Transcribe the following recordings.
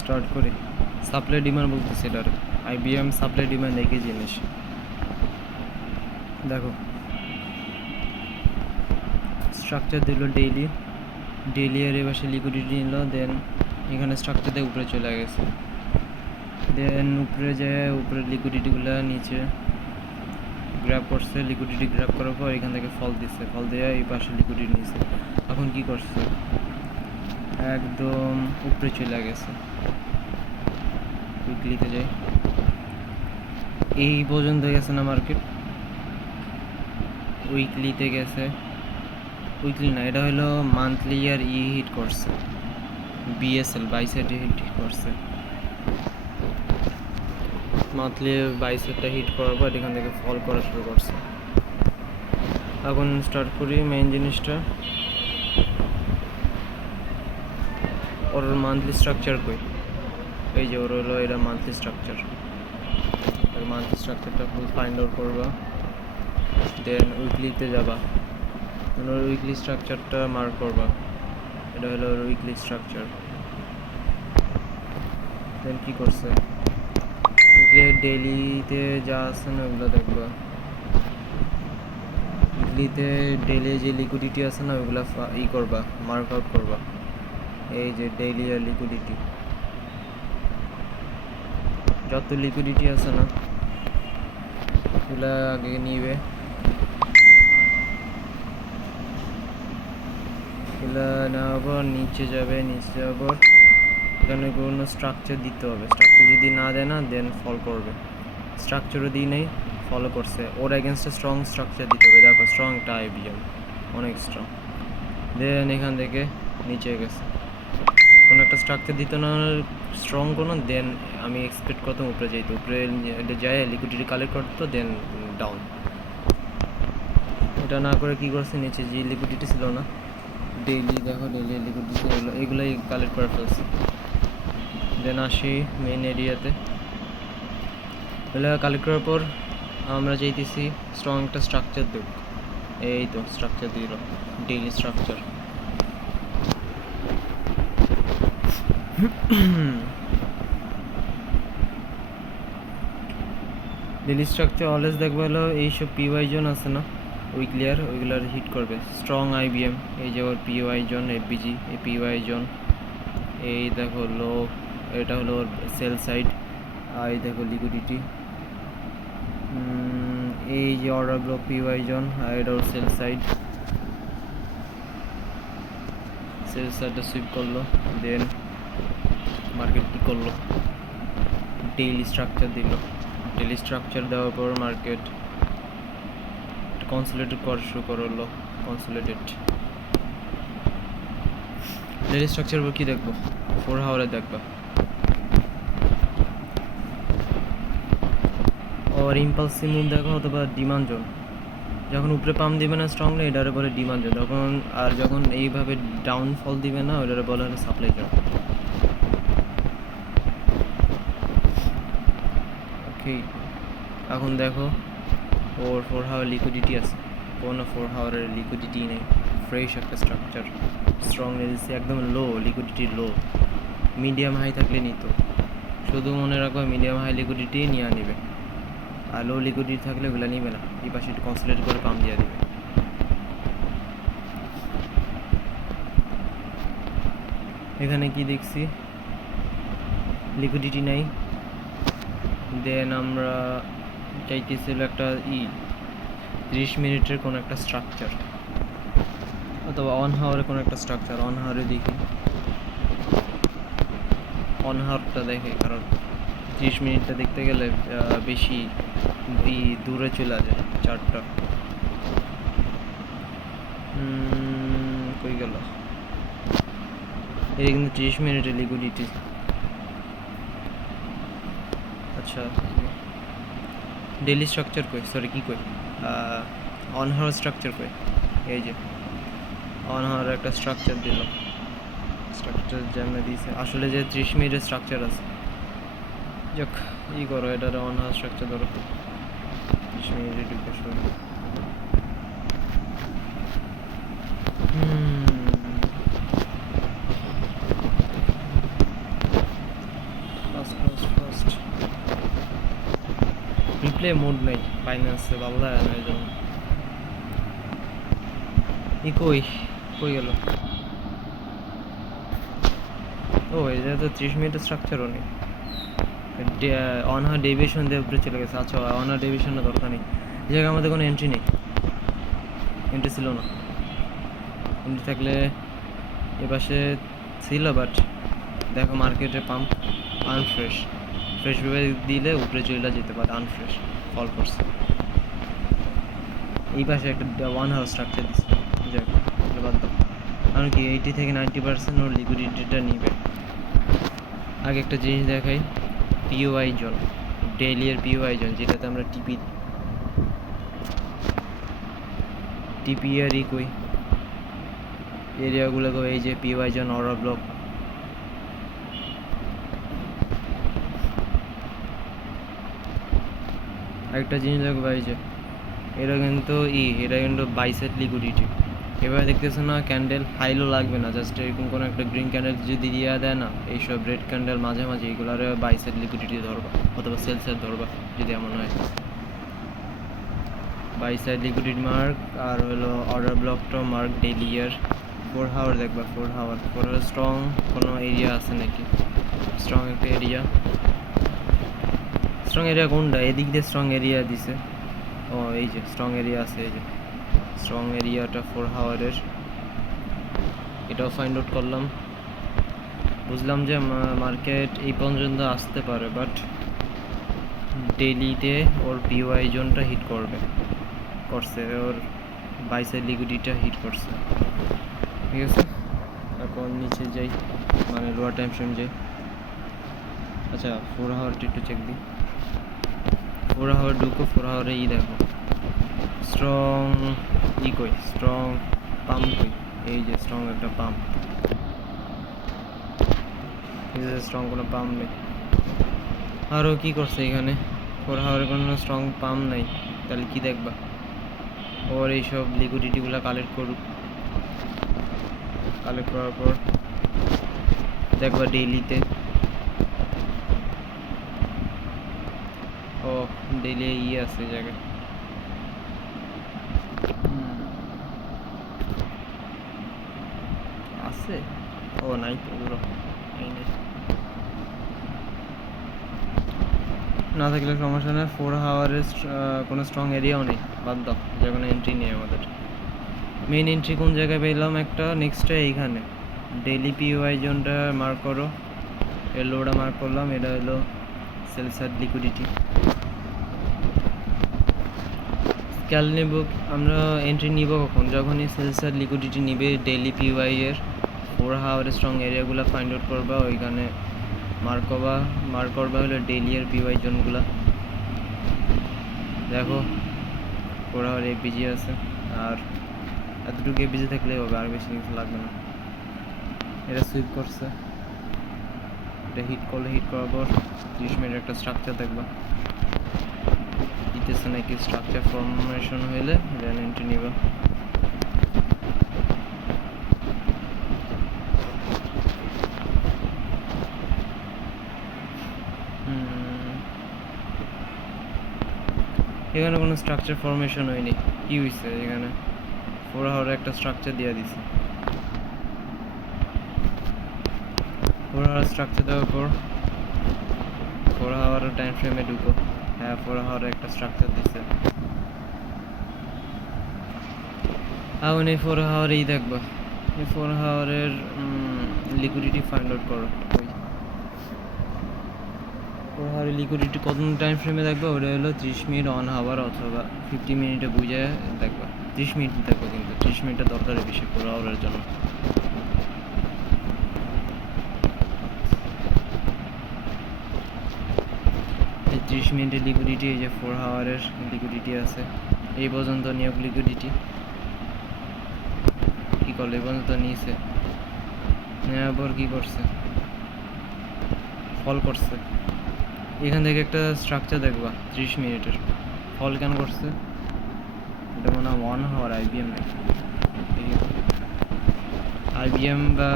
Start করি। Supply demand বলতেছে এটার, আইবিএম সাপ্লাই ডিমান্ড একই জিনিস। দেখো স্ট্রাকচার দিল ডেইলি এর এবার লিকুইডিটি নিল, দেন এখানে স্ট্রাকচার দিয়ে উপরে চলে গেছে, দেন উপরে যায় উপরে লিকুইডিটিগুলো নিচে গ্র্যাব করছে, লিকুইডিটি গ্র্যাব করার পর এখান থেকে ফল দিচ্ছে, ফল দিয়ে এই পাশে লিকুইডিটি নিচ্ছে। এখন কি করছে, একদম উপরে চলে গেছে। উইকলিতে যাই, এই পর্যন্ত গেছে না মার্কেট, উইকলিতে গেছে, উইকলি না এটা হলো মান্থলি আর হিট করছে, বিএসএল বাইসেটে হিট করছে, মান্থলি বাইসেটটা হিট করার পর এখান থেকে ফল করা শুরু করছে। এখন স্টার্ট করি মেইন জিনিসটা, ওর মান্থলি স্ট্রাকচার কই, এই যে ওর হলো এটা মান্থলি স্ট্রাকচার, ওর মান্থলি স্ট্রাকচারটা ফুল ফাইন্ড আউট করবা, দেন উইকলিতে যাবা, ওর উইকলি স্ট্রাকচারটা মার্ক করবা, এটা হলো ওর উইকলি স্ট্রাকচার। দেন কি করছে, উইকলি ডেইলিতে যা আছে না ওগুলো দেখবা, উইকলিতে ডেইলি যে লিকুইডিটি আছে না ওগুলো করবা, মার্ক আউট করবা, এই যে ডেইলি আর লিকুইডিটি, যত লিকুইডিটি আছে না ওগুলো আগে নিবে, এগুলো নেওয়ার পর নিচে যাবে, নিচে যাওয়ার পর এখানে কোনো স্ট্রাকচার দিতে হবে, স্ট্রাকচার যদি না দেয় না দেন ফল করবে, স্ট্রাকচারও দিই নেই ফলো করছে, ওর এগেনস্টে স্ট্রং স্ট্রাকচার দিতে হবে, দেখো স্ট্রং একটা আইবিএম অনেক স্ট্রং, দেন এখান থেকে নিচে গেছে, কোনো একটা স্ট্রাকচার দিত না স্ট্রং কোনো, দেন আমি এক্সপেক্ট করতাম উপরে যাইতো, উপরে যায় লিকুইডিটি কালেক্ট করতো, দেন ডাউন, এটা না করে কি করছে নিচে যে লিকুইডিটি ছিল না ডেইলি, দেখো ডেইলি লিকুইডিটি এগুলোই কালেক্ট করে ফেলছে, দেন আসি মেইন এরিয়াতে, এগুলো কালেক্ট করার পর আমরা চাইতেছি স্ট্রং একটা স্ট্রাকচার দেব, এই তো স্ট্রাকচার দিল, daily structure, daily structure always দেখবে হলো এইসব পিওয়াই জোন আছে না উইকলিয়ার, ওইগুলার হিট করবে স্ট্রং আইবিএম, এই যে ওর পিওয়াই জোন এফবিজি, এই পিওয়াই জোন, এই দেখো লো, এটা হলো ওর সেল সাইড, আর এই দেখো লিকুইডিটি, এই যে অর্ডার ব্লক পিওয়াই জোন, আর এটা ওর সেল সাইড, সেল সাইডটা সুইপ করলো, দেন মার্কেট কী করলো, ডেইলি স্ট্রাকচার দিল, ডেইলি স্ট্রাকচার দেওয়ার পর মার্কেট কনসোলিডেট করা শুরু করলো, কনসোলিডেট ডেইলি স্ট্রাকচার উপর কী দেখবো, 4 আওয়ারে দেখবা, আর ইম্পালসিভ মুভ দেখো অথবা ডিমান্ড জোন, যখন উপরে পাম্প দিবে না স্ট্রংলি এটারে বলে ডিমান্ড জোন, তখন আর যখন এইভাবে ডাউনফল দিবে না ওটারে বলা হলো সাপ্লাই জোন। ওকে এখন দেখো ওর 4 আওয়ার লিকুইডিটি আছে, কোনো 4 আওয়ারের লিকুইডিটি নেই, ফ্রেশ একটা স্ট্রাকচার, স্ট্রং রেজিস্ট্রি একদম লো, লিকুইডিটি লো, মিডিয়াম হাই থাকলে নিত, শুধু মনে রাখো মিডিয়াম হাই লিকুইডিটি নিয়ে নেবে, আর লো লিকুইডিটি থাকলে ওগুলো নিবে না, এই পাশে একটু কনসোলিডেট করে পাম্প দিয়ে দেবে। এখানে কি দেখছি, লিকুইডিটি নাই, দেন আমরা চাইতেছিল একটা 30 মিনিটের কোনো একটা স্ট্রাকচার অথবা অন হাওয়ারের কোনো একটা স্ট্রাকচার, অন হাওয়ারে দেখি, অন হাওয়ারটা দেখে, কারণ 30 মিনিটটা দেখতে গেলে বেশি দূরে চলে যায় চারটা, কই গেল, এটা কিন্তু 30 মিনিটের লিকুইডিটি, আচ্ছা ডেইলি স্ট্রাকচার কই, সরি কী কই, অন হাওয়ার স্ট্রাকচার কই, এই যে অন হাওয়ার একটা স্ট্রাকচার দিল, স্ট্রাকচার যেমন দিয়েছে আসলে যে 30 মিনিটের স্ট্রাকচার আছে, যাক করো এটার অন হাওয়ার স্ট্রাকচার ধরো 30 মিনিট এডুকেশন, ডিসপ্লে মোড নেই ফাইন্যান্সে, ভালো লাগে না এই জন্য। কই কই গেল? ও এটা তো 30 মিনিটের স্ট্রাকচারও নেই। অনহার ডেভিয়েশন দিয়ে উপরে চলে গেছে। আচ্ছা অনহার ডেভিয়েশনের দরকার নেই, এই জায়গায় আমাদের কোনো এন্ট্রি নেই, এন্ট্রি ছিল না। এন্ট্রি থাকলে এপাশে ছিল, বাট দেখো মার্কেটে পাম্প আনফ্রেশ, ফ্রেশ ভেবে দিলে উপরে চলে যেতে পারে, আনফ্রেশ ফল করছে। এই পাশে একটা 1 হাউস স্ট্রাকচার দিচ্ছে, যাক বাদ দাও। কারণ কি 80 থেকে 90% ওর লিকুইডিটিটা নিবে। আগে একটা জিনিস দেখাই, পিওআই জোন, ডেইলির পিওআই জোন, যেটাতে আমরা টিপি আর কই এরিয়াগুলোকে, এই যে পিওআই জোন, অরা ব্লক। আরেকটা জিনিস দেখো এই যে এটা কিন্তু বাইসেট লিকুইডিটি। এভাবে দেখতেছো না, ক্যান্ডেল হাইলো লাগবে না, জাস্ট এরকম কোনো একটা গ্রিন ক্যান্ডেল যদি দিয়ে দেয় না, এইসব রেড ক্যান্ডেল মাঝে মাঝে এগুলোর বাইসেট লিকুইডিটি ধরবা অথবা সেলসের ধরবা যদি এমন হয়। বাইসাইড লিকুইডিটি মার্ক, আর হলো অর্ডার ব্লকটা মার্ক ডেইলি ইয়ার। 4 হাওয়ার দেখবা, 4 হাওয়ার স্ট্রং কোনো এরিয়া আছে নাকি, স্ট্রং একটা এরিয়া। স্ট্রং এরিয়া কোনটা? এদিক দিয়ে স্ট্রং এরিয়া দিছে। ও এই যে স্ট্রং এরিয়া আছে, এই যে স্ট্রং এরিয়াটা 4 হাওয়ারের, এটাও ফাইন্ড আউট করলাম। বুঝলাম যে মার্কেট এই পর্যন্ত আসতে পারে, বাট ডেইলিতে ওর পিওআই জোনটা হিট করছে, ওর বাইসের লিকুইডিটিটা হিট করছে। ঠিক আছে, এখন নিচে যাই, মানে লোয়ার টাইম ফ্রেম যাই। আচ্ছা 4 হাওয়ারটা একটু চেক দিই। 4 হাওয়ার ঢুকো, 4 হাওয়ারে দেখো স্ট্রং কই, স্ট্রং পাম্প কই, এই যে স্ট্রং একটা পাম্প, স্ট্রং কোনো পাম্প নেই। আরও কি করছে এখানে? 4 হাওয়ারে কোনো স্ট্রং পাম্প নাই, তাহলে কি দেখবা? ওর এইসব লিকুইডিটিগুলো কালেক্ট করুক, কালেক্ট করার পর দেখবা ডেইলিতে, ও ডেইলি আছে জায়গায়, আছে। ও নাই তো, না থাকলে সমস্যা নেই। 4 হাওয়ারের কোনো স্ট্রং এরিয়াও নেই, বাদ দাও, যে কোনো এন্ট্রি নেই আমাদের। মেইন এন্ট্রি কোন জায়গায় পেলাম একটা, নেক্সটে এইখানে ডেইলি পিওআই জোনটা মার্ক করো, এর লোটা মার্ক করলাম, এটা হলো সেলসার লিকুইডিটি। স্ক্যাল নেব আমরা, এন্ট্রি নিব কখন? যখনই সেলসার লিকুইডিটি নিবে ডেইলি পিওআই এর 4 হাওয়ারের স্ট্রং এরিয়াগুলো ফাইন্ড আউট করবা, ওইখানে মার্ক করবা হলো ডেইলি এর পিওআই জোনগুলো। দেখো 4 হাওয়ার এপিজি আছে, আর এতটুকু এপিজি থাকলেই হবে, আর বেশি কিছু লাগবে না। এটা সুইপ করছে, এটা হিট করার পর 30 মিনিট একটা স্ট্রাকচার দেখবা দিতেছে নাকি, স্ট্রাকচার ফর্মেশন হইলে দেন এন্ট্রি নিবা। এখানে কোনো স্ট্রাকচার ফর্মেশন হয়নি, কি হয়েছে এখানে? 4 হাওয়ারে একটা স্ট্রাকচার দিয়ে দিছে, 4 হাওয়ার স্ট্রাকচার দেওয়ার পর 4 হাওয়ারের টাইম ফ্রেমে ঢুকো। হ্যাঁ 4 হাওয়ারে একটা স্ট্রাকচার দিছে, এখন এই 4 হাওয়ারেই দেখবা, এই 4 হাওয়ারের লিকুইডিটি ফাইন্ড আউট করো। 4 হাওয়ারের লিকুইডিটি কত টাইম ফ্রেমে দেখবা? ওটা হলো 30 মিনিট 1 হাওয়ার অথবা 50 মিনিটে বুঝে দেখবা। 30 মিনিট দেখো, কিন্তু 30 মিনিটের দরকার বেশি 4 হাওয়ারের জন্য। এই 30 মিনিটের লিকুইডিটি, এই যে 4 হাওয়ারের লিকুইডিটি আছে এই পর্যন্ত, নিয়োগ লিকুইডিটি কি করলো? এই পর্যন্ত নিয়েছে, নেওয়ার পর কি করছে? ফল করছে। এখান থেকে একটা স্ট্রাকচার দেখবা 30 মিনিটের, ফল কেন করছে? এটা মনে হয় 1 হাওয়ার আইবিএম নাকি, আইবিএম বা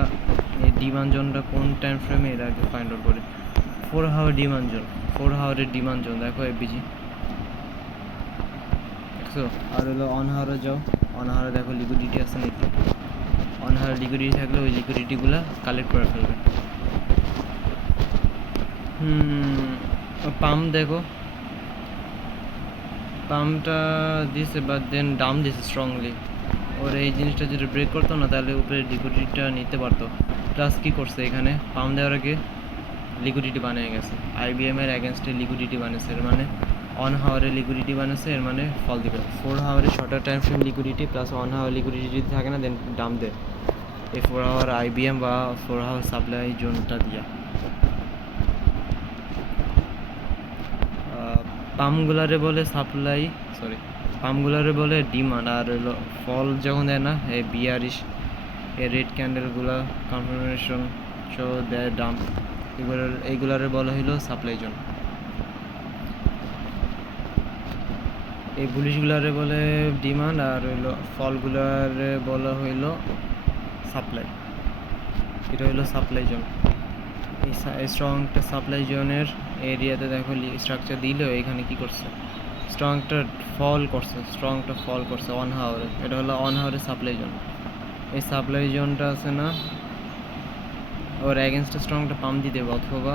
এই ডিমান্ড জোনটা কোন টাইম ফ্রেমে এর আগে ফাইন্ড আউট করে। 4 হাওয়ার ডিমান্ড জোন, 4 হাওয়ারের ডিমান্ড জোন দেখো এপিজি, দেখছো? আর হলো অন হাওয়ারে যাও, অন হাওয়ারে দেখো লিকুইডিটি আছে নাকি। অন হাওয়ারে লিকুইডিটি থাকলে ওই লিকুইডিটিগুলো কালেক্ট করে ফেলবে। পাম্প দেখো, পাম্পটা দিছে বাট দেন ডাম দিছে স্ট্রংলি। ওর এই জিনিসটা যদি ব্রেক করতো না তাহলে উপরে লিকুইডিটিটা নিতে পারতো। প্লাস কী করছে এখানে পাম্প দেওয়ার আগে লিকুইডিটি বানিয়ে গেছে, IBM এর অ্যাগেনস্টে লিকুইডিটি বানিয়েছে, এর মানে অন হাওয়ারে লিকুইডিটি বানিয়েছে, এর মানে ফল দিবে। 4 হাওয়ারে shorter time frame liquidity plus 1 hour liquidity যদি থাকে না দেন ডাম দেয় এই 4 হাওয়ার IBM বা 4 হাওয়ার সাপ্লাই জোনটা দিয়া। পাম্পগুলারে বলে সাপ্লাই, পাম্পগুলারে বলে ডিমান্ড। আর হলো ফল যখন দেয় না এই বিয়ারিশ এই রেড ক্যান্ডেলগুলা কনফার্মেশন শো দেয় ডাম, এইগুলারে বলা হইলো সাপ্লাই জোন। এই বুলিশগুলারে বলে ডিমান্ড, আর হইলো ফলগুলারে বলা হইলো সাপ্লাই। এটা হইলো সাপ্লাই জোন। এই স্ট্রং একটা সাপ্লাই জোনের এরিয়াতে দেখো স্ট্রাকচার দিলেও এখানে কি করছে স্ট্রংটা ফল করছে অন হাওয়ারে। এটা হলো অন হাওয়ারে সাপ্লাই জোন। এই সাপ্লাই জোনটা আছে না ওর অ্যাগেনস্টে স্ট্রং একটা পাম্প দিতে হবে, অথবা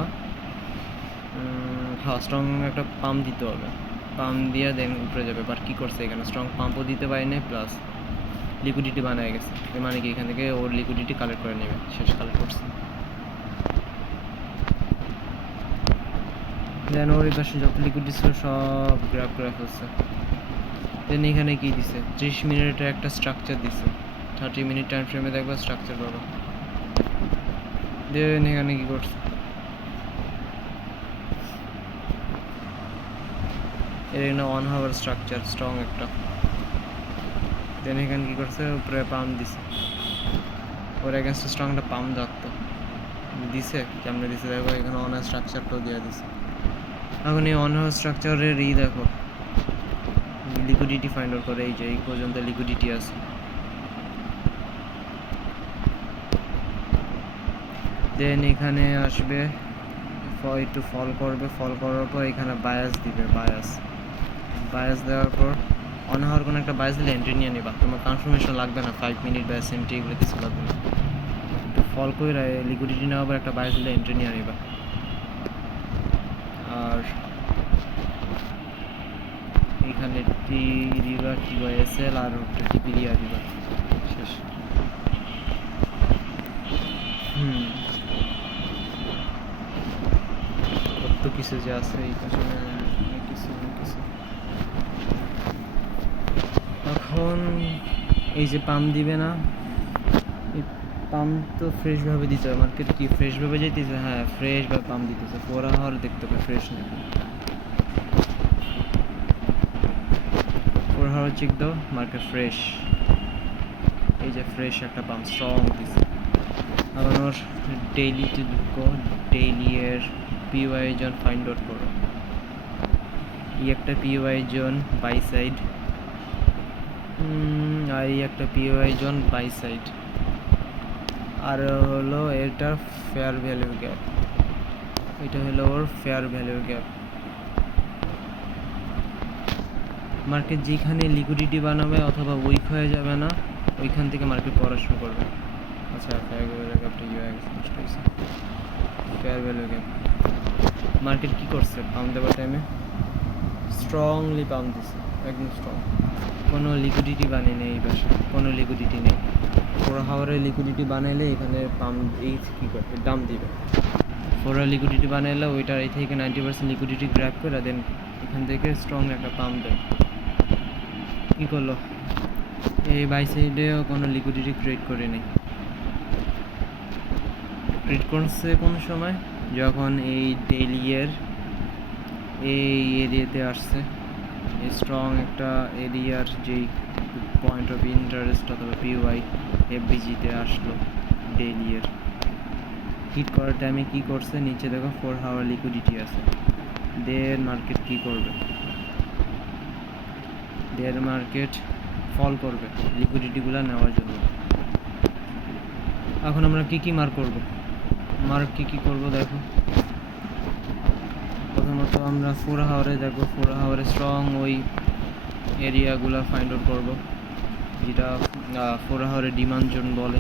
হ্যাঁ স্ট্রং একটা পাম্প দিতে হবে, পাম্প দিয়ে দেন উপরে যাবে। বাট কী করছে এখানে স্ট্রং পাম্পও দিতে পারি না, প্লাস লিকুইডিটি বানিয়ে গেছে। এর মানে কি এখান থেকে ওর লিকুইডিটি কালেক্ট করে নেবে, শেষ কালেক্ট করছে। দেন ওর এই পাশে যত লিকুইডিটি ছিল সব গ্র্যাব করে ফেলছে। দেন এখানে কি দিছে 30 মিনিটের একটা স্ট্রাকচার দিছে, 30 মিনিট টাইম ফ্রেমে দেখবা স্ট্রাকচার পাবো। দেন এখানে কি করছে এর এখানে অন হাওয়ার স্ট্রাকচার স্ট্রং একটা। দেন এখানে কি করছে উপরে পাম্প দিছে, ওর এগেনস্টে স্ট্রং একটা পাম্প রাখতো দিছে। কেমনে দিছে দেখো, এখানে অন হাওয়ার স্ট্রাকচারটাও দিয়ে দিছে। এখন এই অন হাওয়ার স্ট্রাকচারের দেখো লিকুইডিটি ফাইন্ড আউট করে, এই যে এই পর্যন্ত লিকুইডিটি আছে। দেন এখানে আসবে একটু ফল করবে, ফল করার পর এখানে বায়াস দিবে, বায়াস দেওয়ার পর অন হাওয়ার কোনো একটা বায়াস দিলে এন্ট্রি নিয়ে নিবা, তোমার কনফার্মেশন লাগবে না 5 মিনিট বা SMT এগুলো কিছু লাগবে না। একটু ফল করে লিকুইডিটি নেওয়ার পর একটা বায়াস দিলে এন্ট্রি নিয়ে নিবা। আর এখানে টি দিবা TYSL আর TP দিয়া দিবা, শেষ। কত কিছু যে আছে এই পেছনে, কিছু এখন এই যে পাম্প দিবে না, এই পাম্প তো ফ্রেশভাবে দিতে হবে। মার্কেট কি ফ্রেশভাবে যেতেছে? হ্যাঁ ফ্রেশভাবে পাম্প দিতেছে। 4 হাওয়ার দেখতে হবে ফ্রেশ নাকি। 4 হাওয়ার চেক দাও, মার্কেট ফ্রেশ। এই যে ফ্রেশ একটা পাম্প স্ট্রং দিছে। এখন ওর ডেইলিতে ঢুকো, ডেইলি এর PY জোন ফাইন্ড আউট করো। এই একটা PY জোন বাই সাইড, আর এই একটা PY জোন বাই সাইড, আর হলো এটা ফেয়ার ভ্যালু গ্যাপ। এটা হলো ওর ফেয়ার ভ্যালু গ্যাপ। মার্কেট যেখানে লিকুইডিটি বানাবে অথবা উইক হয়ে যাবে না ওইখান থেকে মার্কেট পড়া শুরু করবে। আচ্ছা ফেয়ার ভ্যালু গ্যাপটা কি হয়ে গেছে? ফেয়ার ভ্যালু গ্যাপ মার্কেট কি করছে পাম্প দেওয়ার টাইমে স্ট্রংলি পাম্প দিছে, একদম স্ট্রং। কোনো লিকুইডিটি বানিয়ে নেই এই পাশে, কোনো লিকুইডিটি নেই। 4 হাওয়ারের লিকুইডিটি বানাইলে এখানে পাম্প এই কী করবে দাম দিবে। 4 হাওয়ার লিকুইডিটি বানাইলে ওইটার এই থেকে 90% লিকুইডিটি গ্র্যাব করে দেন এখান থেকে স্ট্রং একটা পাম্প দেয়। কী করলো এই বাই সাইডেও কোনো লিকুইডিটি ক্রিয়েট করে নেই। ক্রিয়েট করছে কোন সময়? যখন এই ডেইলিয়ের এই এরিয়াতে আসছে, এই স্ট্রং একটা এরিয়ার যেই পয়েন্ট অফ ইন্টারেস্ট অথবা PY FBGতে আসলো ডেইলিয়ের হিট করার টাইমে কী করছে, নিচে দেখো 4 হাওয়ার লিকুইডিটি আছে। দেন মার্কেট কী করবে? দেন মার্কেট ফল করবে লিকুইডিটিগুলো নেওয়ার জন্য। এখন আমরা কী মার্ক করব? কী করব দেখো, প্রথমত আমরা 4 হাওয়ারে দেখো 4 হাওয়ারে স্ট্রং ওই এরিয়াগুলো ফাইন্ড আউট করব, যেটা 4 আওয়ারে ডিমান্ড জোন বলে।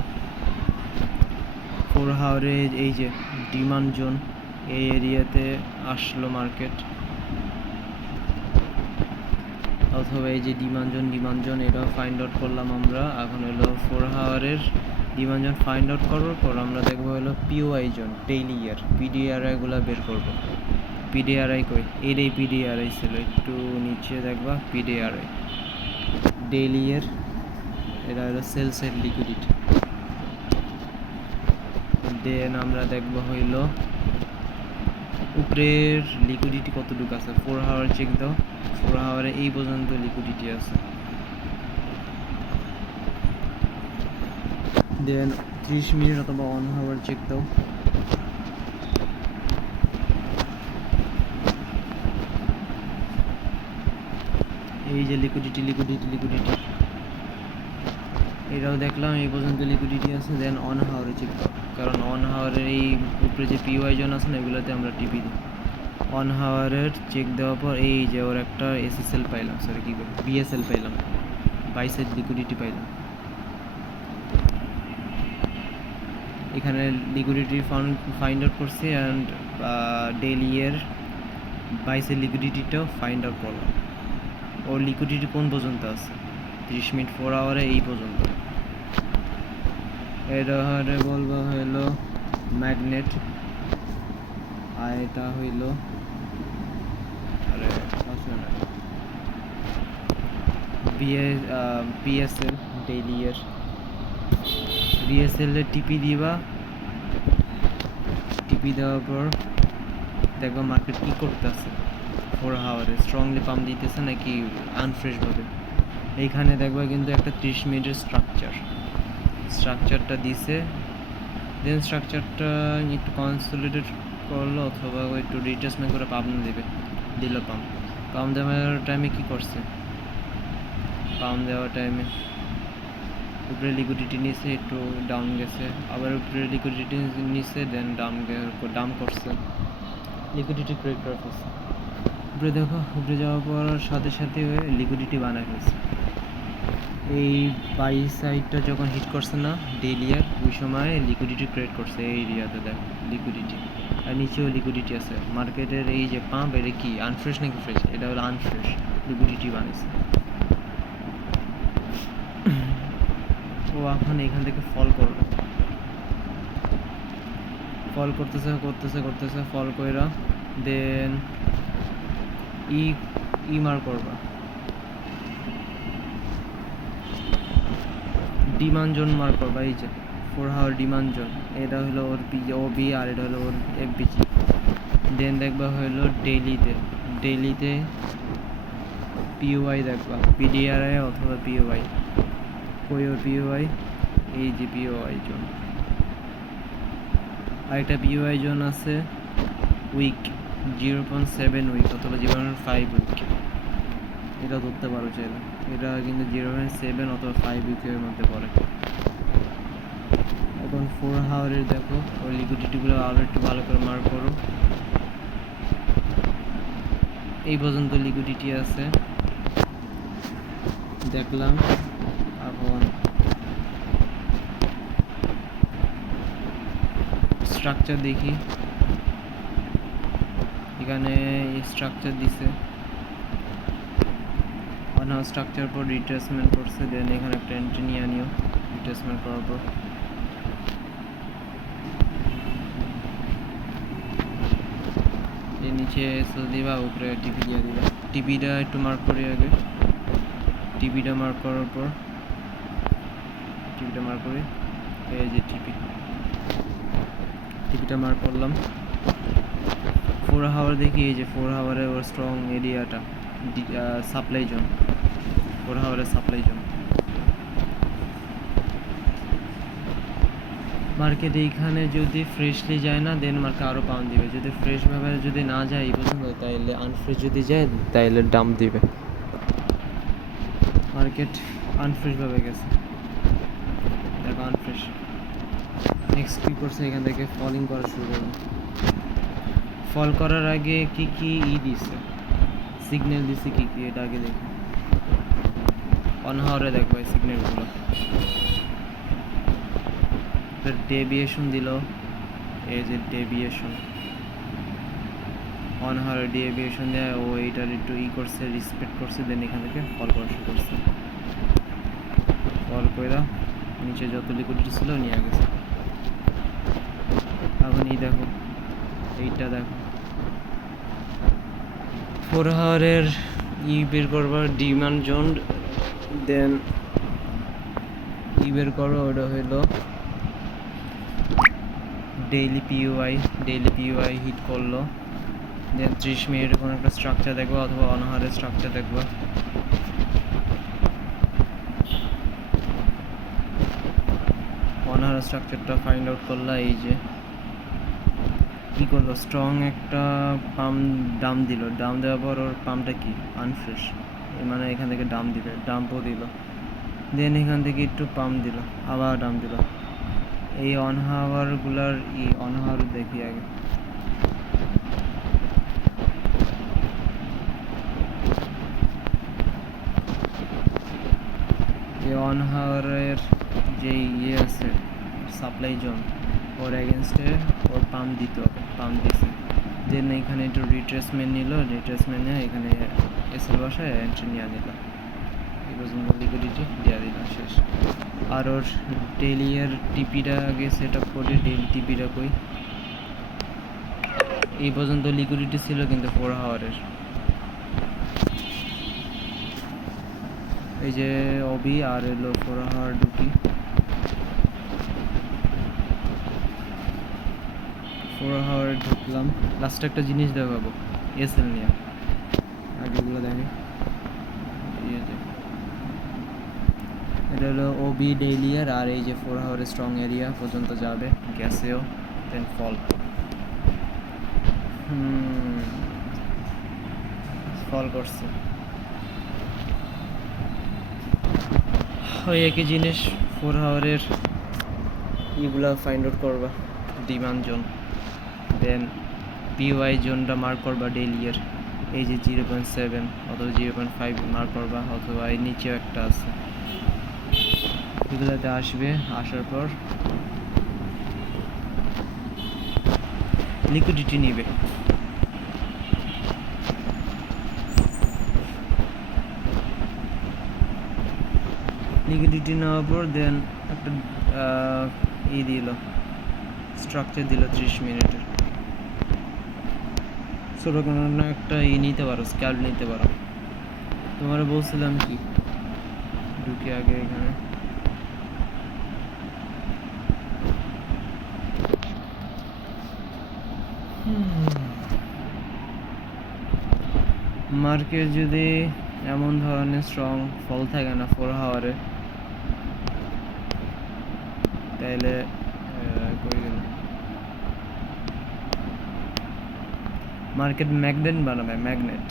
4 আওয়ারে এই যে ডিমান্ড জোন, এই এরিয়াতে আসলো মার্কেট, অথবা এই যে ডিমান্ড জোন এটাও ফাইন্ড আউট করলাম আমরা। এখন হলো 4 আওয়ারের ডিমান্ড জোন ফাইন্ড আউট করার পর আমরা দেখবো হলো পিওআই জোন, ডেইলি ইয়ার পিডিআরআইগুলো বের করব। পিডিআরআই কই, এটাই পিডিআরআই ছিল, একটু নিচে দেখবা পিডিআরআই ডেইলি ইয়ার, এটা হলো সেল সাইড লিকুইডিটি। দেন আমরা দেখবো হইল উপরের লিকুইডিটি কতটুকু আছে। 4 আওয়ার চেক দাও, 4 আওয়ারে এই পর্যন্ত লিকুইডিটি আছে। দেন 30 মিনিট অথবা 1 আওয়ার চেক দাও, এই যে লিকুইডিটি এটাও দেখলাম এই পর্যন্ত লিকুইডিটি আছে। দেন 1 আওয়ারে চেক দাও, কারণ 1 আওয়ারের এই উপরে যে পিওআই জোন আছে না, এগুলোতে আমরা টিপি দিই। 1 আওয়ারের চেক দেওয়ার পর এই যে ওর একটা এসএসএল পাইলাম, সরি কি বলি বিএসএল পাইলাম, বাই সাইড লিকুইডিটি পাইলাম। এখানে লিকুইডিটি ফাইন্ড আউট করছি অ্যান্ড ডেইলি এর বাই সাইড লিকুইডিটিটাও ফাইন্ড আউট করলাম। ওর লিকুইডিটি কোন পর্যন্ত আছে, 30 মিনিট 4 আওয়ারে এই পর্যন্ত। এটা বলবো হইলো ম্যাগনেট, আর এটা হইল বিএসএল ডেইলি এর। বিএসএল এর টিপি দিবা, টিপি দেওয়ার পর দেখবা মার্কেট কি করতেছে। 4 আওয়ারে স্ট্রংলি পাম্প দিতেছে নাকি আনফ্রেশ ভাবে। এইখানে দেখবা কিন্তু একটা 30 মিনিটের স্ট্রাকচারটা দিছে। দেন স্ট্রাকচারটা একটু কনসলিডেট করলো অথবা একটু রিট্রেসমেন্ট করে পাম্প দিল। পাম্প দেওয়ার টাইমে কি করছে, পাম্প দেওয়ার টাইমে উপরে লিকুইডিটি নিচে একটু ডাউন গেছে, আবার উপরে লিকুইডিটি নিচে দেন ডাউন করছে, লিকুইডিটি ক্রিয়েট করে ফেলছে। উপরে দেখো, উপরে যাওয়ার পর সাথে সাথে লিকুইডিটি বানায় ফেলছে। এই বাই সাইডটা যখন হিট করছে না ডেইলি আর, ওই সময় লিকুইডিটি ক্রিয়েট করছে এই এরিয়াতে। দেখো লিকুইডিটি, আর নিচেও লিকুইডিটি আছে। মার্কেটের এই যে পাম্প, এটা কি আনফ্রেশ নাকি ফ্রেশ? এটা হলো আনফ্রেশ, লিকুইডিটি বানিয়েছে। ও এখন এখান থেকে ফল করবে, ফল করতেছে ফল কইরা দেন মার করবা, ডিমান্ড জোন মার করবা। এই যে 4 আওয়ার ডিমান্ড জোন, এটা হলো ওর ওবি আর এটা হলো ওর এফবিজি। দেন দেখবা হলো ডেইলিতে পিওআই দেখবা, পিডিআরআই অথবা পিওআই। কই ওর পিওআই, এই যে পিওআই জোন। আরেকটা পিওআই জোন আছে উইক 0.7 উইক অথবা 0.5 উইক, এটা ধরতে পারো চাইলে। এটা কিন্তু 0.7 অথবা 5 উইকের মধ্যে পড়ে। এখন 4 আওয়ারের দেখো, ওই লিকুইডিটিগুলো আরও একটু ভালো করে মার্ক করো। এই পর্যন্ত লিকুইডিটি আছে দেখলাম। এখন স্ট্রাকচার দেখি, এখানে স্ট্রাকচার দিছে, স্ট্রাকচার পর রিট্রেসমেন্ট করছে। দেন এখানে একটা এন্ট্রি নিয়ে আনিও রিট্রেসমেন্ট করার পর। এর নিচে এসে দিবা, উপরে টিপি দিয়ে দিবা। টিপিটা একটু মার্ক করি আগে, টিপিটা মার্ক করার পর এই যে টিপিটা মার্ক করলাম। 4 আওয়ার দেখি, এই যে 4 আওয়ারে ওর স্ট্রং এরিয়াটা সাপ্লাই জোন, 4 আওয়ারের সাপ্লাই জোন। মার্কেট এইখানে যদি ফ্রেশলি যায় না, দেন মার্কেট আরও পাউন্ড দিবে। যদি ফ্রেশভাবে যদি না যায় এই পর্যন্ত, তাইলে আনফ্রেশ যদি যায় তাইলে ডাম্প দিবে। মার্কেট আনফ্রেশভাবে গেছে, দেখো আনফ্রেশ। নেক্সট কী করছে, এখান থেকে ফলিং করা শুরু করবে। ফল করার আগে কি দিছে, সিগন্যাল দিছে কি, এটা আগে দেখি। অনহাওয়ারে দেখবো এই সিগন্যালগুলো, ডেভিয়েশন দিল, এই যে ডেভিয়েশন, অনহাওয়ারে ডেভিয়েশন দেয়, ও এইটার একটু করছে, রেসপেক্ট করছে, দেন এখান থেকে ফল করা শুরু করছে, ফল কইরা নিচে যত লিকুইডিটি ছিল নিয়ে গেছে। এখন এই দেখো, এইটা দেখো 4 আওয়ারের বের করবার ডিমান্ড জোন, দেন বের করো, ওটা হইলো ডেইলি পিওআই হিট করলো, দেন 30 মিনিটের কোনো একটা স্ট্রাকচার দেখবো অথবা অনহারের স্ট্রাকচার দেখবো। অনহারের স্ট্রাকচারটা ফাইন্ড আউট করলা, এই যে কি করলো, স্ট্রং একটা পাম্প ডাম দিল, ডাম দেওয়ার পর ওর পাম্পটা কি আনফ্রেশ, মানে এখান থেকে ডাম দিবে, ডাম্পও দিল, দেন এখান থেকে একটু পাম্প দিল, আবার ডাম দিল। এই অনহাওয়ারগুলার অনহাওয়ার দেখি আগে, এই অনহাওয়ারের যে আছে সাপ্লাই জোন, ওর এগেনস্টে ওর পাম্প দিতে হবে, পাম্প দিছে, দেন এখানে একটু রিট্রেসমেন্ট নিল, রিট্রেসমেন্ট নিয়ে এখানে এসএল বসায় এন্ট্রি নিয়ে নিল, এই পর্যন্ত লিকুইডিটি দিয়ে দিল, শেষ। আর ওর ডেইলি এর টিপিটা আগে সেট আপ করে, ডেইলি টিপিটা কই, এই পর্যন্ত লিকুইডিটি ছিল কিন্তু 4 আওয়ারের, এই যে ওবি আর এলো 4 আওয়ার ঢুকি, 4 আওয়ার ঢুকলাম। লাস্টে একটা জিনিস দেখাবো এসএল নিয়ে, আগেগুলো দেখে, এটা হলো ওবি ডেইলি আর এই যে 4 আওয়ারের স্ট্রং এরিয়া পর্যন্ত যাবে, গ্যাসেও, দেন ফল, ফল করছে। ওই একই জিনিস 4 আওয়ারের এগুলা ফাইন্ড আউট করবা, ডিমান্ড জোন, দেন পিওআই জোনটা মার্ক করবা ডেইলি এর, এই যে 0.7 অথবা 0.5 মার্ক করবা, অথবা এই নিচেও একটা আছে, এগুলোতে আসবে, আসার পর লিকুইডিটি নিবে, লিকুইডিটি নেওয়ার পর দেন একটা দিল, স্ট্রাকচার দিল 30 মিনিটের, ছোটো কোনো একটা নিতে পারো, স্ক্যাল্প নিতে পারো। তোমার বলছিলাম কি ঢুকে আগে এখানে, মার্কেট যদি এমন ধরনের স্ট্রং ফল থাকে না 4 আওয়ারে, তাইলে কই গেল, মার্কেট ম্যাগনেট বানাবে, ম্যাগনেট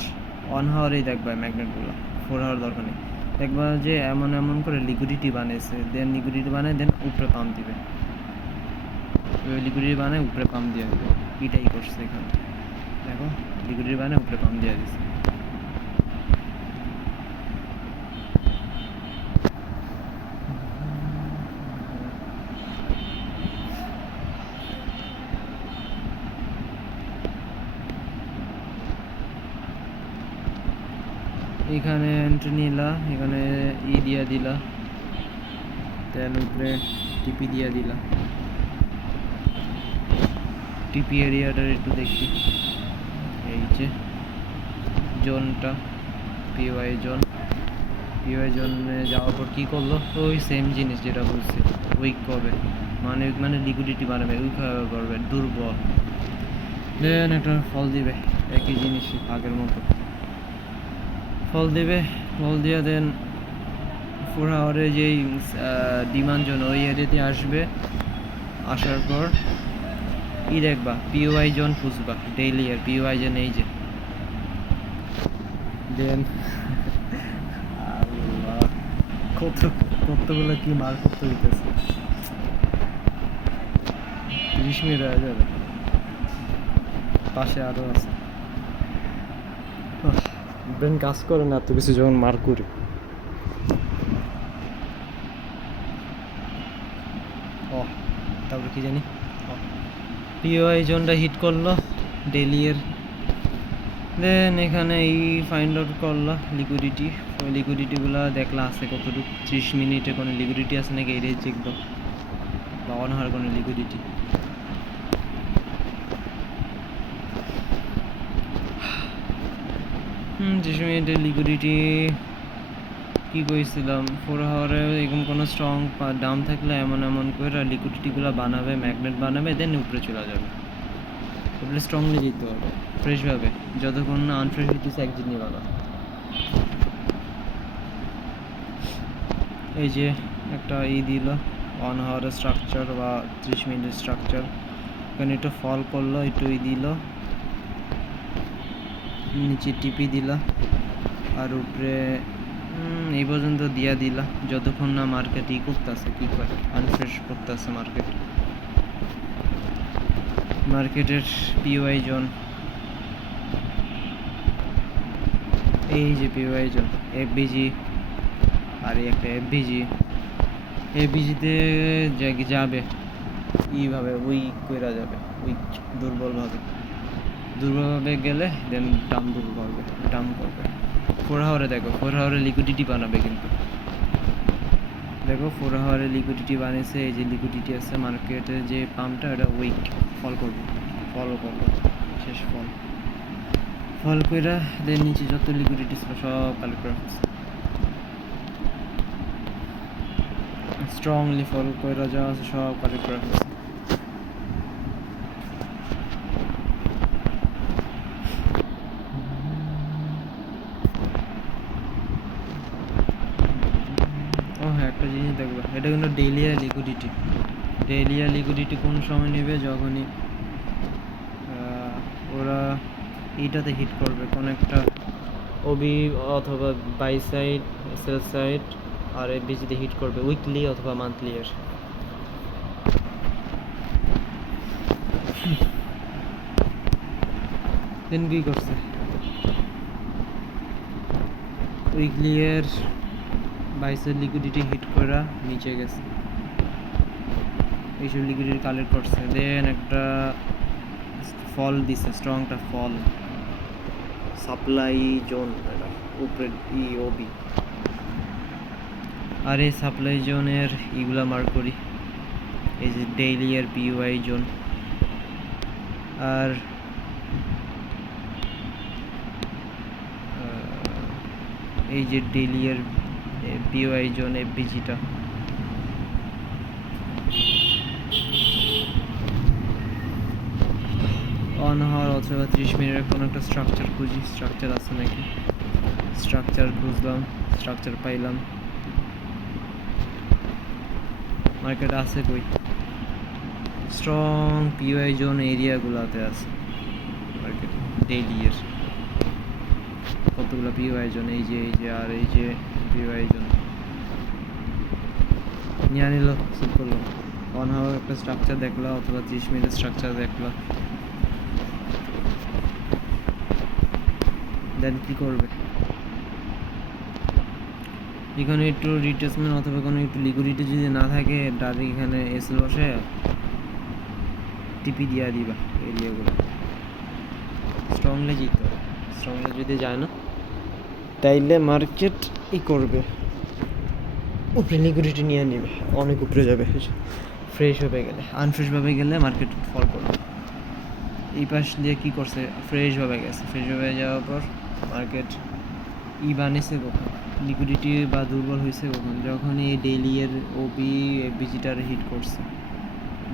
অন আওয়ারেই দেখবে ম্যাগনেটগুলো, 4 আওয়ার দরকার নেই, দেখবা যে এমন এমন করে লিকুইডিটি বানিয়েছে, দেন লিকুইডিটি বানায়, দেন উপরে পাম্প দিবে, লিকুইডিটি বানায় উপরে পাম্প দিয়ে দিবে, এটাই করছে এখানে, দেখো লিকুইডিটি বানায় উপরে পাম্প দিয়ে দিচ্ছে। এখানে এন্ট্রি নিলা, এখানে দিয়া দিলা, দেন উপরে টিপি দিয়া দিলা, টিপি এরিয়াটার একটু দেখি, এই যে জোনটা পিওআই জোনে যাওয়ার পর কী করলো, ওই সেম জিনিস যেটা বলছি, উইক করবে, মানে লিকুইডিটি বানাবে, উইক করবে, দুর্বল, দেন একটা ফল দিবে, একই জিনিসই আগের মতো ফল দেবে, ফল দিয়ে দেন 4 আওয়ারে যেই ডিমান্ড জোন ওই এরিয়াতে আসবে, আসার পর দেখবা পিওআই জোন খুঁজবা, ডেইলি আর পিওআই জোন, এই যে দেন কতগুলো কি মার করতে দিতেছে, 30 মিনিট হয়ে যাবে, পাশে আরও আছে, ব্রেন কাজ করে না এত কিছু যখন মার করি। কি জানি, পিওআই জোনটা হিট করলো ডেইলি এর। দেন এখানে এই ফাইন্ড আউট করলো লিকুইডিটি, ওই লিকুইডিটিগুলো দেখলা আছে কতটুকু, 30 মিনিটে কোনো লিকুইডিটি আছে নাকি এটাই চেক দাও, বা অন হওয়ার কোনো লিকুইডিটি। 30 মিনিটের লিকুইডিটি কি কইছিলাম, 4 আওয়ারে এরকম কোনো স্ট্রং ডাউন থাকলে এমন করে লিকুইডিটিগুলো বানাবে, ম্যাগনেট বানাবে, দেন উপরে চলে যাবে। তাহলে স্ট্রংলি যেতে হবে ফ্রেশভাবে, যতক্ষণ না আনফ্রেশ হইতেছে একদিন নিয়ে বানা। এই যে একটা দিল 1 আওয়ারের স্ট্রাকচার বা 30 মিনিটের স্ট্রাকচার, এখানে একটু ফল করলো, একটু দিল, নিচে টিপি দিলা, আর উপরে এই পর্যন্ত দিয়া দিলা, যতক্ষণ না মার্কেট করতেছে, কি করে আনফ্রেশ করতেছে মার্কেটের পিওআই জোন। এই যে পিওআই জোন, এফবিজি, আর একটা এফবিজিতে যাবে এইভাবে উইক কইরা যাবে, উইক দুর্বলভাবে গেলে দেন ডাম করবে। 4 আওয়ারে দেখো, 4 আওয়ারে লিকুইডিটি বানাবে, কিন্তু দেখো 4 আওয়ারে লিকুইডিটি বানিয়েছে। এই যে লিকুইডিটি আছে মার্কেটের যে পাম্পটা, এটা উইক ফলো করবে, শেষ ফল কইরা দেন নিচে যত লিকুইডিটি ছিল সব কালেক্ট করে ফেলছে, স্ট্রংলি ফল কইরা যা আছে সব কালেক্ট করে ফেলছে। একটা জিনিস দেখবো, এটা কিন্তু ডেইলি লিকুইডিটি কোন সময় নেবে, যখনই ওরা এইটাতে হিট করবে, কোন একটা ওবি অথবা বাই সাইড, সেল সাইড, আর এফবিজিতে হিট করবে উইকলি অথবা মান্থলি এর। দেন কি করছে, উইকলি এর বাইসের লিকুইডিটি হিট করা নিচে গেছে, এইসব লিকুইডিটি কালেক্ট করছে, দেন একটা ফল দিছে, স্ট্রংটা ফল, সাপ্লাই জোন উপরে ওবি। আর এই সাপ্লাই জোনের ইগুলা মার্ক করি, এই যে ডেইলি এর পিওআই জোন, আর এই যে ডেইলি এর পিওআই জোন এফবিজিটা। অন হওয়ার অথবা 30 মিনিটের কোনো একটা স্ট্রাকচার খুঁজি, স্ট্রাকচার আছে নাকি, স্ট্রাকচার খুঁজলাম, স্ট্রাকচার পাইলাম, মার্কেট আছে কই, স্ট্রং পিওআই জোন এরিয়াগুলোতে আছে মার্কেট ডেইলি এর কতগুলো পিওআই জোন, এই যে আর এই যে পিওআই জোন নিয়ে নিল, সেট করলো, অন হওয়ার একটা স্ট্রাকচার দেখলো অথবা 30 মিনিটের স্ট্রাকচার দেখলো, দেন কি করবে, এখানে একটু রিট্রেসমেন্ট অথবা কোনো একটু লিকুইডিটি যদি না থাকে, ডাইরেক্ট এখানে এসএল বসে টিপি দিয়া দিবা এরিয়াগুলো, স্ট্রংলি জিততে হবে। স্ট্রংলি যদি যায় না তাইলে মার্কেট করবে, উপরে লিকুইডিটি নিয়ে নেবে, অনেক উপরে যাবে, ফ্রেশ হয়ে গেলে। আনফ্রেশভাবে গেলে মার্কেট ফল করবে। এই পাশ দিয়ে কী করছে, ফ্রেশভাবে গেছে, ফ্রেশভাবে যাওয়ার পর মার্কেট বানিয়েছে কখন, লিকুইডিটি বা দুর্বল হয়েছে কখন, যখন এই ডেইলি এর ওবি এফবিজিটার হিট করছে,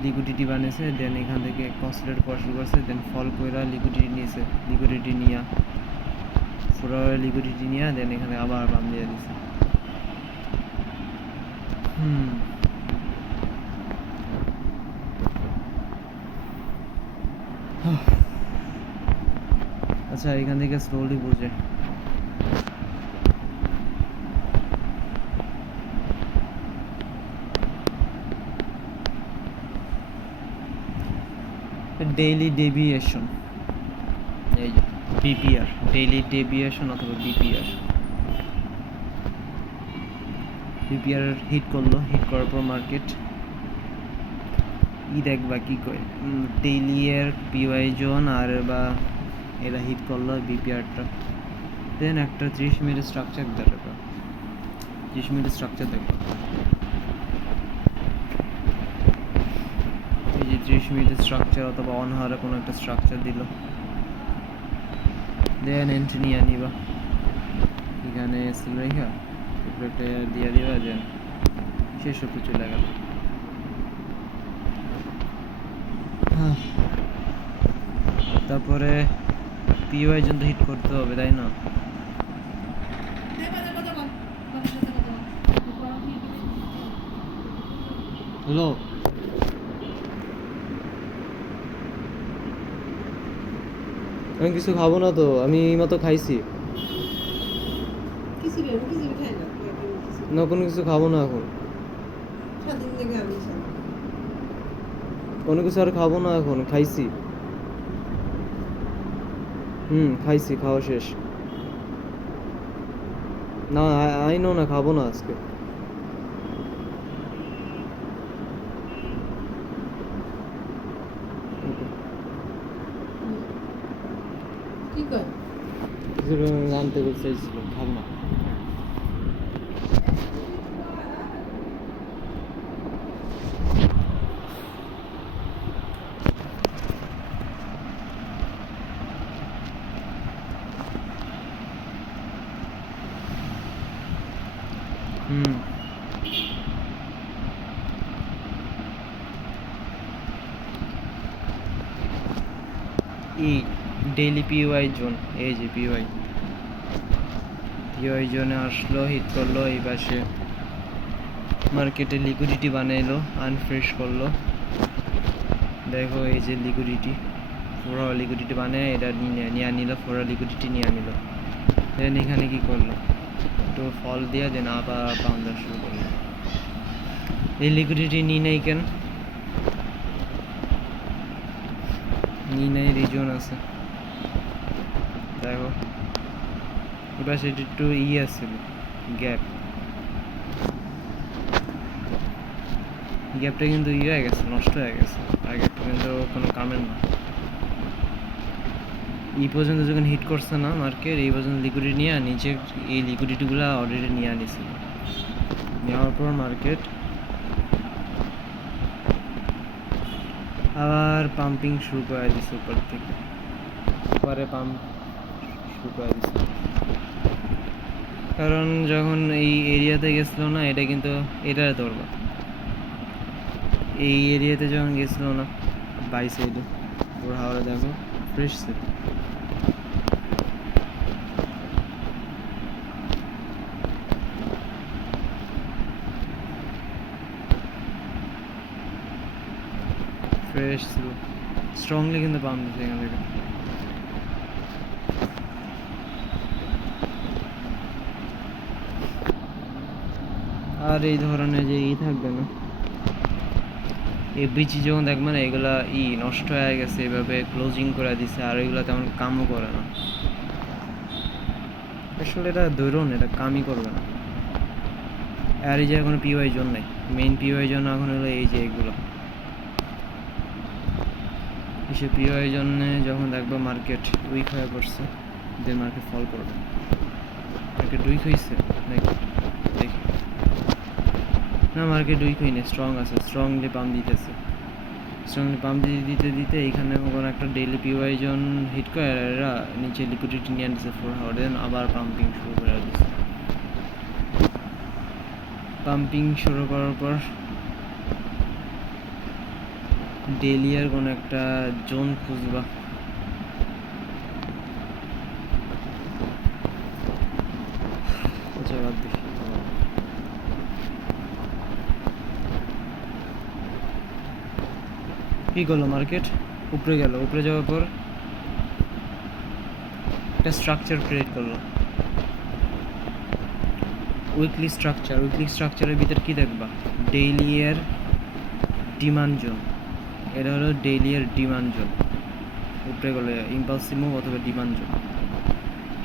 লিকুইডিটি বানিয়েছে, দেন এখান থেকে কনসেন্ট্রেট করা শুরু করছে, দেন ফল কইরা লিকুইডিটি নিয়েছে, লিকুইডিটি নিয়ে লিকুইডিটি নিয়ে দেন এখানে আবার বাম দিয়ে দিছে। আচ্ছা, এখান থেকে স্লোলি বুঝে ডেইলি ডেভিয়েশন, এই যে বিপিআর, ডেইলি ডেভিয়েশন অথবা বিপিআর হিট করলো, হিট করার পর মার্কেট দেখবা কি কয় ডেইলি এর পিওয়াই জোন আর বা এরা হিট করলো বিপিআরটা দেন একটা 30 মিনিট স্ট্রাকচার দেখো 30 মিনিট স্ট্রাকচার দেখো এই যে 30 মিনিট স্ট্রাকচার অথবা অন হারে কোনো একটা স্ট্রাকচার দিল দেন এন্ট্রি নিয়ে নিবা এখানে এসেল রেখা উপরে দিয়ে দিবা দেন শেষ হতে চলে গেল তারপরে পিওয়াই জন্য হিট করতে হবে তাই না হ্যালো আমি কিছু খাবো না তো আমি মাত্র খাইছি না কোনো কিছু খাবো না এখন কোনো কিছু আর খাবো না এখন খাইছি খাইছি খাওয়া শেষ না আইনো না খাবো না আজকে জানতে চাইছিল খাবো না ডেইলি পিওয়াই জোন এই যে পিওয়াই জোনে আসলো হিট করলো এই পাশে মার্কেটে লিকুইডিটি বানাইলো আনফ্রেশ করলো দেখো এই যে লিকুইডিটি পুরো লিকুইডিটি বানিয়ে এটা নিয়ে নিল পুরো লিকুইডিটি নিয়ে নিল দেন এখানে কি করলো একটু ফল দিয়ে দেন আবার পাউন্ডার শুরু করলো এই লিকুইডিটি নিয়ে নেই কেন নিয়ে নেই রিজন আছে দেখো এবার সেটা একটু আসছিল গ্যাপটা কিন্তু হয়ে গেছে নষ্ট হয়ে গেছে আর গ্যাপটা কিন্তু কোনো কামের না এই পর্যন্ত যখন হিট করছে না মার্কেট এই পর্যন্ত লিকুইডিটি নিয়ে নিচে এই লিকুইডিটিগুলো অলরেডি নিয়ে আনিছিল নেওয়ার পর মার্কেট আবার পাম্পিং শুরু করে দিচ্ছে উপর থেকে পরে পাম্প শুরু করে দিচ্ছে কারণ যখন এই এরিয়াতে গেছিলো না এটা কিন্তু এটা ধরবা এই এরিয়াতে যখন গেছিলো না বাই সাইডে পুরো হাওড়া দেখো ফ্রেশ ছিল ফ্রেশ ছিল স্ট্রংলি কিন্তু পাম্প দিচ্ছে এখান থেকে আর এই ধরনের যে থাকবে না এই বিচি যখন দেখবে না এগুলা নষ্ট হয়ে গেছে এভাবে ক্লোজিং করে দিছে আর এগুলা তেমন কামও করে না আসলে এটা ধরুন এটা কামই করবে না আর এই যে এখন পিওয়াই জোন নেই মেইন পিওয়াই জোন এখন হলো এই যে এগুলো এসে পিওয়াই জন্য যখন দেখবো মার্কেট উইক হয়ে পড়ছে দেন মার্কেট ফল করবে মার্কেট উইক হয়েছে দেখি না মার্কেট উইক হয়নি স্ট্রং আছে স্ট্রংলি পাম্প দিতেছে স্ট্রংলি পাম্প দিতে এইখানে কোনো একটা ডেইলি পিওয়াই জোন হিট করে এরা নিচে লিকুইডিটি নিয়ে আনছে 4 আওয়ার দেন আবার পাম্পিং শুরু করে দিচ্ছে পাম্পিং শুরু করার পর ডেইলি আর কোনো একটা জোন খুঁজবা আচ্ছা বাদ দেখি কি করলো মার্কেট উপরে গেল উপরে যাওয়ার পর একটা স্ট্রাকচার ক্রিয়েট করলো উইকলি স্ট্রাকচারের ভিতর কি দেখবা ডেইলি এর ডিমান্ড জোন এটা হলো ডেইলি এর ডিমান্ড জোন উপরে গেলে ইম্পালসিভ মুভ অথবা ডিমান্ড জোন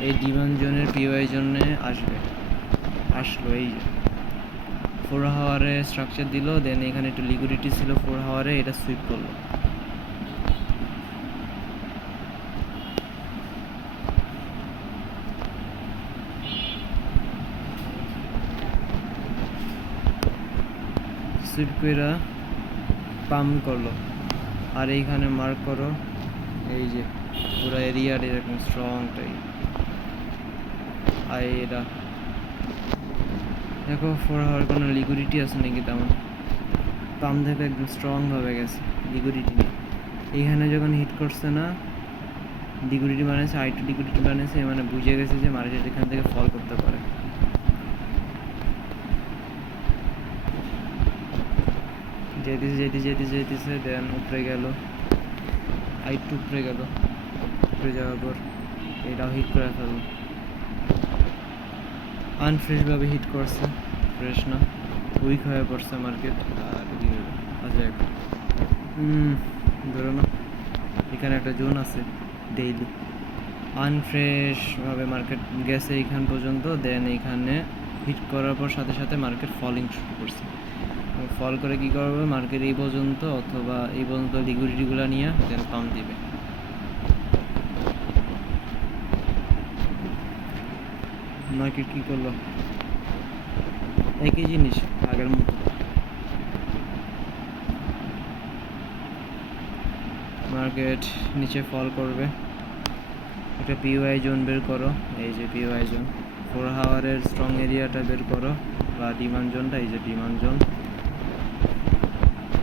এই ডিমান্ড জোনের পিওয়াই জন্য আসলো এই যে 4 হাওয়ারে স্ট্রাকচার দিল, দেন এখানে একটু লিকুইডিটি ছিল 4 হাওয়ারে, এটা সুইপ করলো। সুইপ কইরা পাম্প করলো, আর এইখানে মার্ক করো এই যে পুরো এরিয়ার এরকম স্ট্রংটাই। আর এটা দেখো 4 হাওয়ার কোনো লিকুইডিটি আছে নাকি, তেমন পাম্প থেকে একদম স্ট্রংভাবে গেছে লিকুইডিটি নেই। এইখানে যখন হিট করছে না, লিকুইডিটি বানিয়েছে, আইটু লিকুইডিটি বানিয়েছে, মানে বুঝে গেছে যে মার্কেট এখান থেকে ফল করতে পারে। যেতেছে দেন উপরে গেল, আইটু উপরে গেল, উপরে যাওয়ার পর এটাও হিট করে ফেলল, আনফ্রেশভাবে হিট করছে, ফ্রেশ না, উইক হয়ে পড়ছে মার্কেট। আর কি আচ্ছা ধরো না এখানে একটা জোন আছে ডেইলি, আনফ্রেশভাবে মার্কেট গেছে এইখান পর্যন্ত, দেন এইখানে হিট করার পর সাথে সাথে মার্কেট ফলিং শুরু করছে। ফল করে কি করবে, মার্কেট এই পর্যন্ত অথবা এই পর্যন্ত লিকুইডিটিগুলো নিয়ে দেন পাম্প দিবে। মার্কেট কি করলো, একই জিনিস আগের মতো, মার্কেট নিচে ফল করবে। একটা পিওআই জোন বের করো, এই যে পিওআই জোন, 4 হাওয়ারের স্ট্রং এরিয়াটা বের করো, বা ডিমান্ড জোনটা, এই যে ডিমান্ড জোন।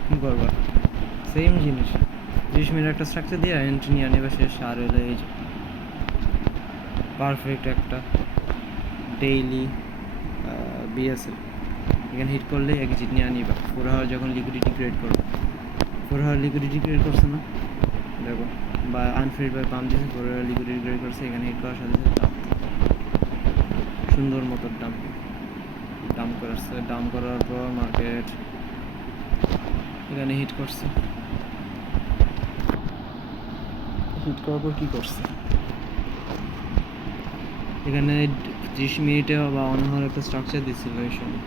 কী করবা, সেম জিনিস, 30 মিনিট একটা স্ট্রাকচার দিয়ে এন্ট্রি নিয়ে নেবে শেষ। আর হলো এই যে পারফেক্ট একটা ডেইলি বিএসএল, এখানে হিট করলে এক্সিট নিয়ে আনিবা। 4 হাওয়ার যখন লিকুইডিটি ক্রিয়েট করবে, 4 হাওয়ার লিকুইডিটি ক্রিয়েট করছে না দেখো, বা আনফ্রেড বাই পাম্প দিয়েছে, 4 হাওয়ার লিকুইডিটি ক্রিয়েট করছে, এখানে হিট করার সাথে সাথে ডাম্প, সুন্দর মতো ডাম্প করাচ্ছে। ডাম্প করার পর মার্কেট এখানে হিট করছে, হিট করার পর কী করছে, এখানে 30 মিনিটে বা 1 হাওয়ার একটা স্ট্রাকচার দিচ্ছিল এই সময়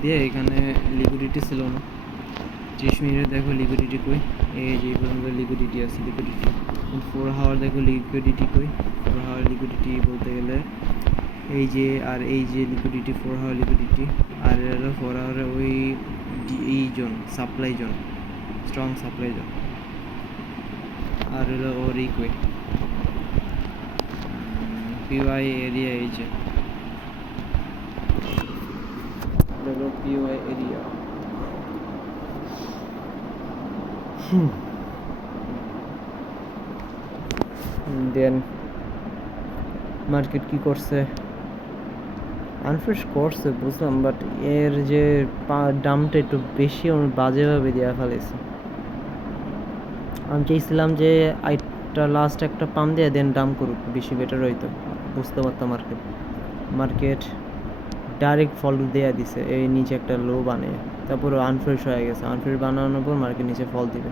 দিয়ে, এখানে লিকুইডিটি ছিল না। 30 মিনিটে দেখো লিকুইডিটি কই, এই যে পর্যন্ত লিকুইডিটি আছে, লিকুইডিটি। 4 হাওয়ার দেখো লিকুইডিটি কই, 4 হাওয়ার লিকুইডিটি বলতে গেলে এই যে, আর এই যে লিকুইডিটি 4 হাওয়ার লিকুইডিটি, আর হলো 4 হাওয়ারে ওই এই zone supply zone, strong supply zone, আর হলো ওর এই কই পিওআই এরিয়া, এই যে হলো পিওআই এরিয়া। দেন মার্কেট কি করছে, আনফ্রেশ করছে বুঝলাম, বাট এর যে দামটা একটু বেশি বাজেভাবে দেওয়া ফেলেছে। আমি চাইছিলাম যে আইটা লাস্ট একটা পাম্প দিয়ে দেন ডাম্প করুক, বেশি বেটার হইতো, বুঝতে পারতাম। মার্কেট ডাইরেক্ট ফল দেওয়া দিছে, এই নিচে একটা লো বানিয়ে, তারপর আনফ্রেশ হয়ে গেছে। আনফ্রেশ বানানোর পর মার্কেট নিচে ফল দিবে,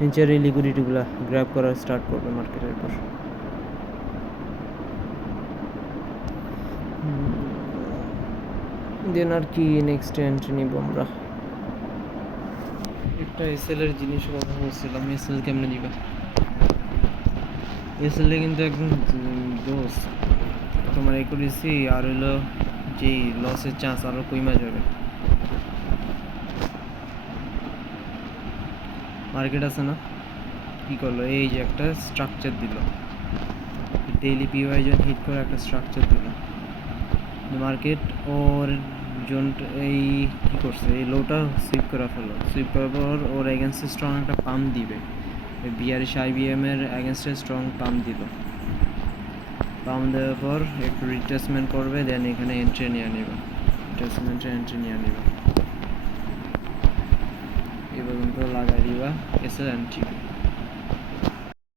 নিচের এই লিকুইডিটিগুলো গ্র্যাব করা স্টার্ট করবে মার্কেটের পর। দেন আর কি নেক্সট এন্ট্রি নিব আমরা, একটা এসএল এর জিনিস কথা বলছিলাম, এসএল কেমনে নিবা, এসএল এ কিন্তু একদম দোষ তোমার একুরেসি আর হলো যেই লসের চান্স আরও কমে যাবে। মার্কেট আছে না, কি করলো, এই যে একটা স্ট্রাকচার দিল, ডেইলি পিওআই জোন হিট করে একটা স্ট্রাকচার দিল, মার্কেট ওর জোনটা এই কী করছে, এই লোটা সুইপ করে ফেললো, সুইপ করার পর ওর এগেনস্টে স্ট্রং একটা পাম্প দিবে, বিআরএস আইবিএম এর এগেনস্টে স্ট্রং পাম্প দিল, পাম্প দেওয়ার পর একটু রিট্রেসমেন্ট করবে, দেন এখানে এন্ট্রি নিয়ে নেবে, রিট্রেসমেন্টে এন্ট্রি নিয়ে নেবে, এই পর্যন্ত লাগাই দিবা এসএল এন্ট্রি।